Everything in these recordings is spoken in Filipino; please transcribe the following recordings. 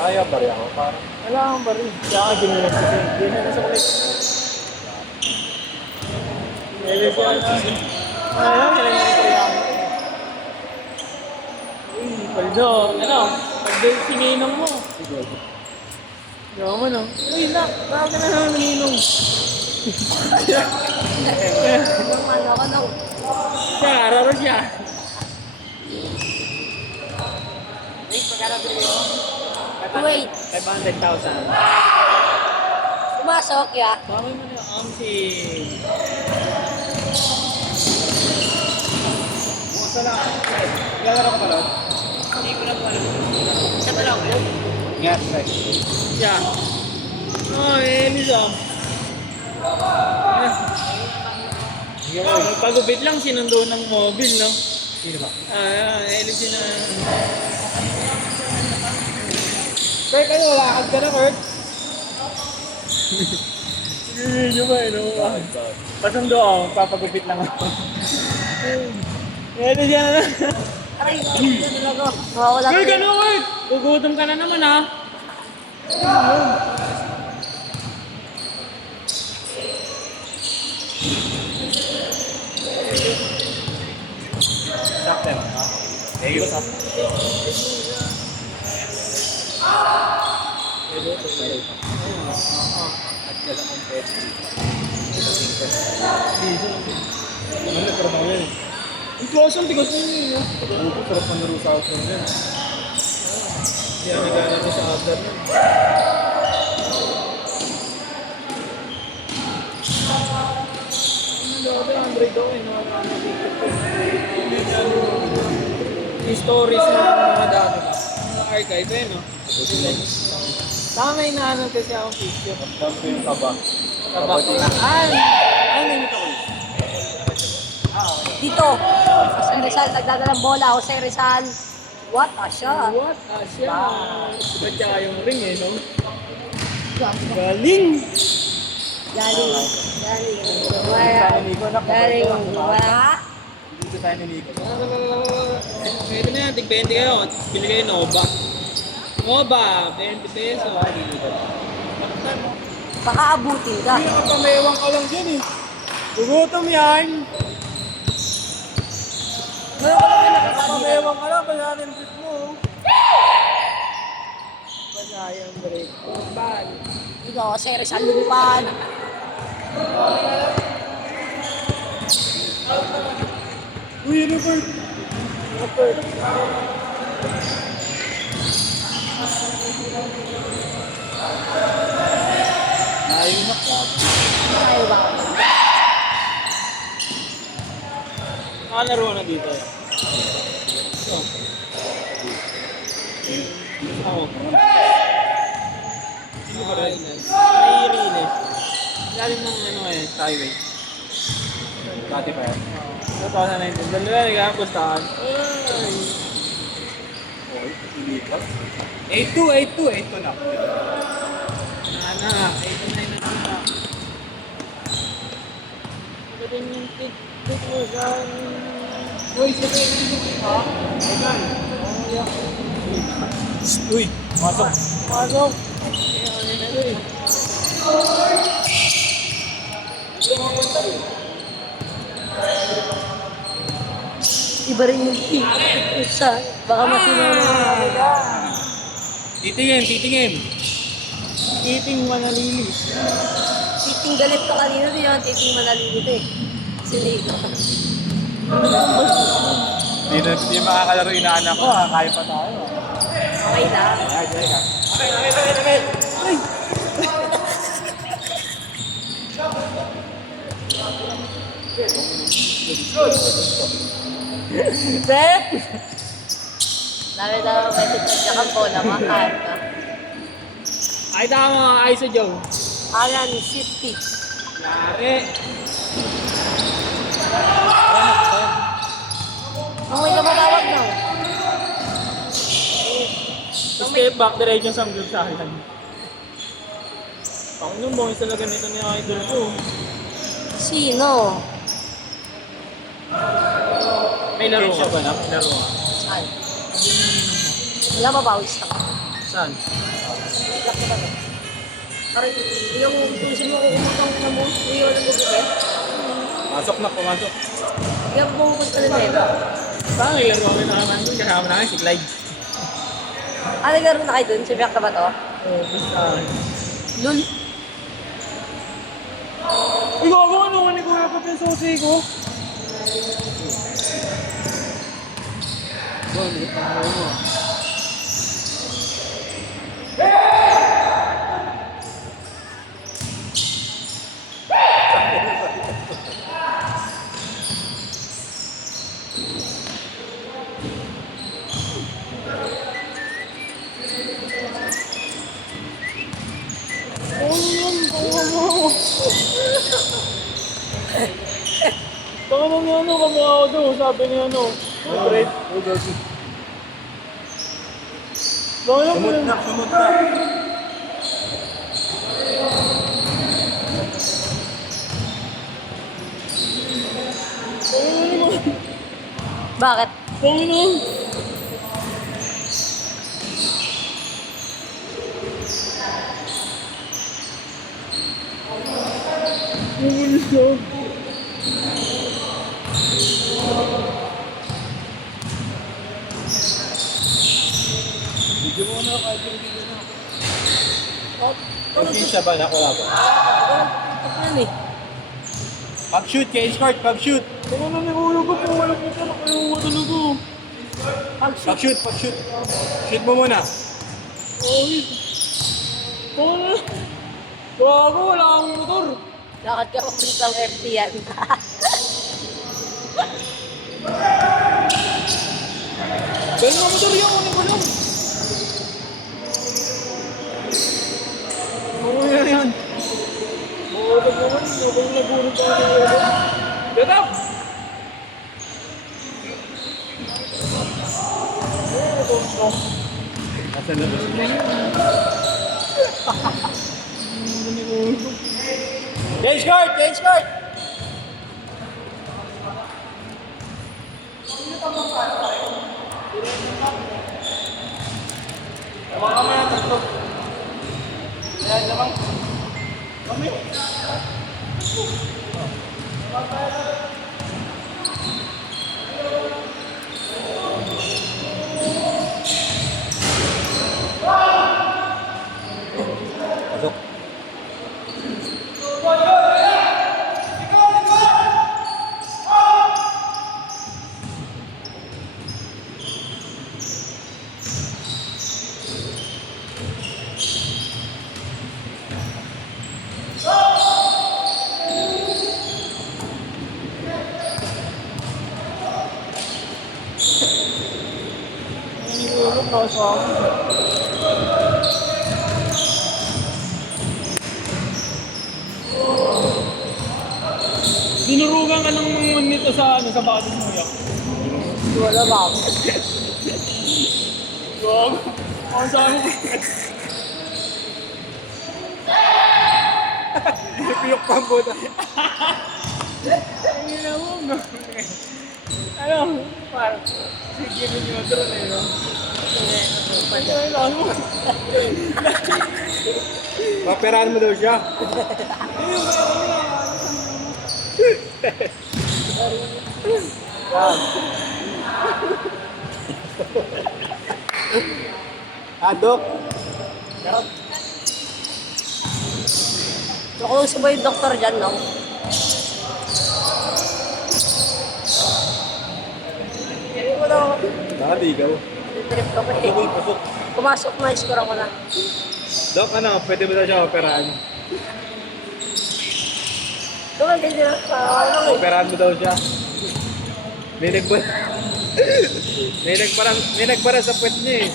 Kaya ba rin ako? Parang... Wala akong baril. Kaya ka ginulat kasi. Hindi na nasa kulit. Level siya. Ayun, kailangan ko kailangan. Uy, paldo. Ano? Paldo yung sininong mo. Gawa mo no? Uy, bakit ka na naman naninong? Ano ka no? Siya, araro siya. Wait, magkano bili mo? Wait. 500,000. Pumasok ya. Bakit mo na si... Bukas na lang. Lalaro ko pa lang. Hindi ko na po alam. Siya ba lang yun? Yes, right. Siya. Oh, Elisa. Sige mo. Pagupit lang, sinundo ng mobile, no? Sino ba? Elisa na... Kurt, ano? Lakad ka na, Kurt? Hindi ba, no? Pasundo ako, papagupit lang ako. Elisa na. Aray, ito talaga. Mawawala Uy, ka. gano'n, Kurt! Gugutom ka na naman, ha? Sakto lang, ha? Thank you, sakto. At kala kong pwede. Ano na parang yan? Ang close ang tigas mo yun, no? Buko, sarap manaro sa outdoor yan. Yan, nagana mo sa outdoor na. Dati, Android ako eh, yung stories na mga dati ba? Mga archive eh, no? Tama may inaano kasi akong picture. Tapos ko yung kaba. Kabaklaan! Ay, nandito ko. Dito. Jose Rizal, nagdadalang bola. Jose Rizal. What a shot. What? Siya. Ba't siya yung ring eh, no? Galing! Galing. Galing. Galing. Wala. Dito tayo niliko. Ito na yan, tig 20 kayo. Bili kayo Nova. Nova, 20 peso. Baka abutin ka. Hindi nakapamewang ka lang dyan eh. Gugutom yan. Nakapamewang ka lang, banyanin trip mo. Banyayan break. Bal. Dito, Jose Rizal lumipad. Uy, Rupert. Rupert. Naiunak ka. Ayaw ba? Nakalaro na dito. So. Ako. Sino ba rin? May Rines. Galing ng ano eh, highway. Dati pa yan. 2019. Dalawa nagkakapustahan. Ay. Okay, niliko. 82, 82 na. Nana, ito na yun na. Magaling yung tik mo sa... Uy, sige, ha? Ayan. Uy, masok. Pasok! Kaya ano na ito eh. Iba rin yung isa. Baka matinaw na mga kabila. Titingin, titingin. Titing manalili. Titing galit to kanina. Di naman titing manalilito eh. Siligo. Hindi makakalaro yung anak ko, ha? Kaya pa tayo. Ha? Okay lang. Ay, ay, ay. Seth! Dami-dami message sa kampo na makahan ka. Ay, tama, ay sa Joe. Alan City. Yari. May namatawag na. Step back, diretso sa group sa akin. Panginoon, bongis talaga nito ni idol ko. Sino? May laro Siya ka. ba na? Laro ka. Saan? Wala mabawis na. Saan? Lock na ba to? Parang yung pusin mo kung kumutang na mo, yung ano mo ba? Pasok na, pumasok. Yung bumupunta na rin. Saan ilaro kami naman doon? Kasama namin si Clyde. Ah, nagkaroon na kayo dun? Si Biak na ba to? Oo, basta. Lul. Uy, gago, ano ka ni Kuya Pep yung susi ko? Boy, hindi ka mo. Baka mga ano, kamukha ko doon, sabi ni ano. Alright. Baka lang Sumot na, sumot na. Bakit? Panginoon! Nagulis ko. Video mo na, kahit yung video na. Pag-shoot siya ba? Wala ba? Ano eh? Pag-shoot, kay escort, pag-shoot. Baka na ni Kuya ko po, walang kita na kayo matulog ko. Pag-shoot, pag-shoot. Shoot mo muna. Ay! Baka na. Gago, wala akong motor. Lakad ka papuntang FT yan. Dahil nga motor yan, kunin ko lang. Oo yan yan. Oo, ito naman, ako yung nagulat ako sa iyo. Get up! Nasa labas mo. Kay escort, kay escort. Tama kami na tatlo. Ayan naman. Kami. Pasok. Nanginulog na sa akin. Dinurugan ka ng mga nito sa ano sa bakit mo yak. Wala ba ako? Wag. Ang sabi ko. Piyok pa ang buta. Ang ina mo no. Ano? Parang sige mo yung drone eh no. Ay, ano mo? Paperahan mo daw siya. Adok. Nakuha ba yung doktor dyan, no? Hindi ko daw. Nakaligaw. Trip ko pa eh. Pasok. Pumasok na, iskura ko na. Dok, ano, pwede mo daw siya operahan? Doon, hindi na. Ano eh. Operahan mo daw siya. May nagbara. may nagbara sa puwet niya eh.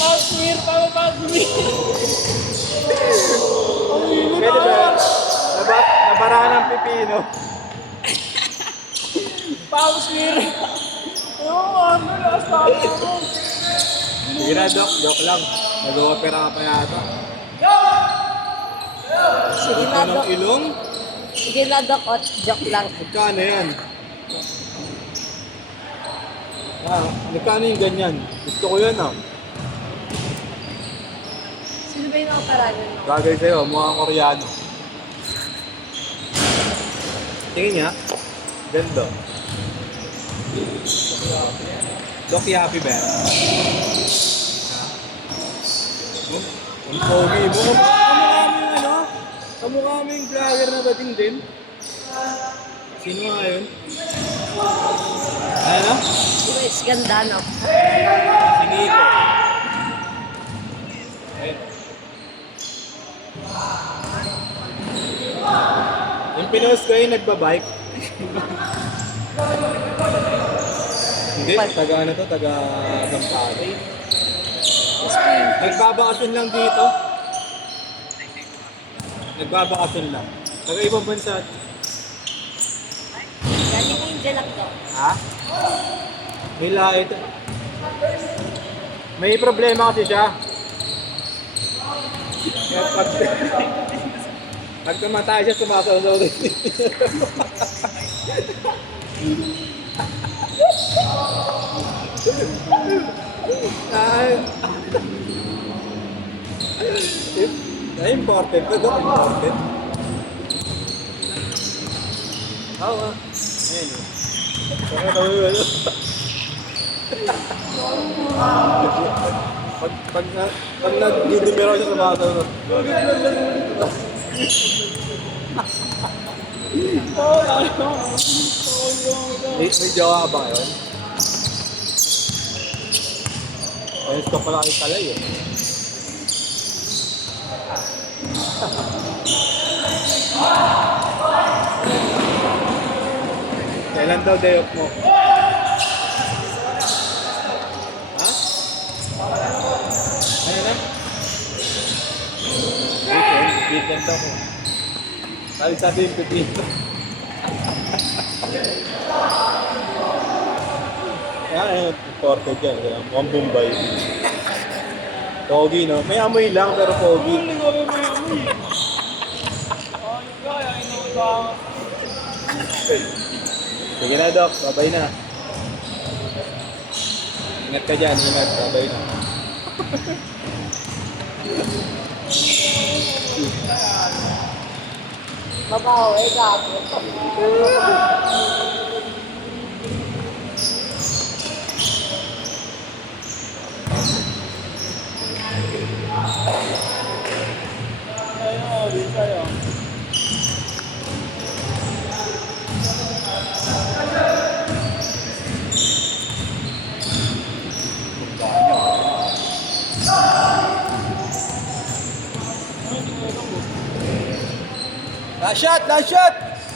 Pasmir, pasmir. Pwede ba? Nabarahan ng pipino. Pasmir. Oo, ano, last time mo. Sige na, Dok. Joke lang. Nag-opera ka pa yata. Sige na, Ito dok. ng ilong? Sige na, dok. Joke lang. Magkano yan? Nagkano yung ganyan? Gusto ko yan ah. Sino ba yung nakaparalan mo? Bagay sa'yo, mukhang Koreano. Tingin niya. Ganda. Doc Yapi ba yan? Ang pogi mo. Kamukha mo yung ano? Kamukha mo yung vlogger na dating din? Sino nga yun? Ano? Guys, ganda, no? Si Nico. Ayun. Yung pinost ko yung nagbabike. Hindi, taga ano to, taga Zamparo. Nagbabakasyon lang dito. Nagbabakasyon lang. Taga ibang bansa. Galing Angel lang to. Ha? May lahat. May problema kasi siya. Kaya pag tumatay siya, sumasaw-saw rin. Important to, Doc. Important. Oo. Ayun. Saka kami ano. Pag nag-didimero siya sa mga tao. May jowa ba ngayon? Ayos ka pala kay Kalay eh. Kailan daw day off mo? Ha? Ano na? Weekend daw ko. Sabi ko dito. Kaya important yan. Mukhang Bombay. Pogi no? May amoy lang pero pogi. Sige na, Doc. Babay na. Ingat ka dyan. Ingat. Babay na. Mabaho, eh, gato. Last shot! Last shot!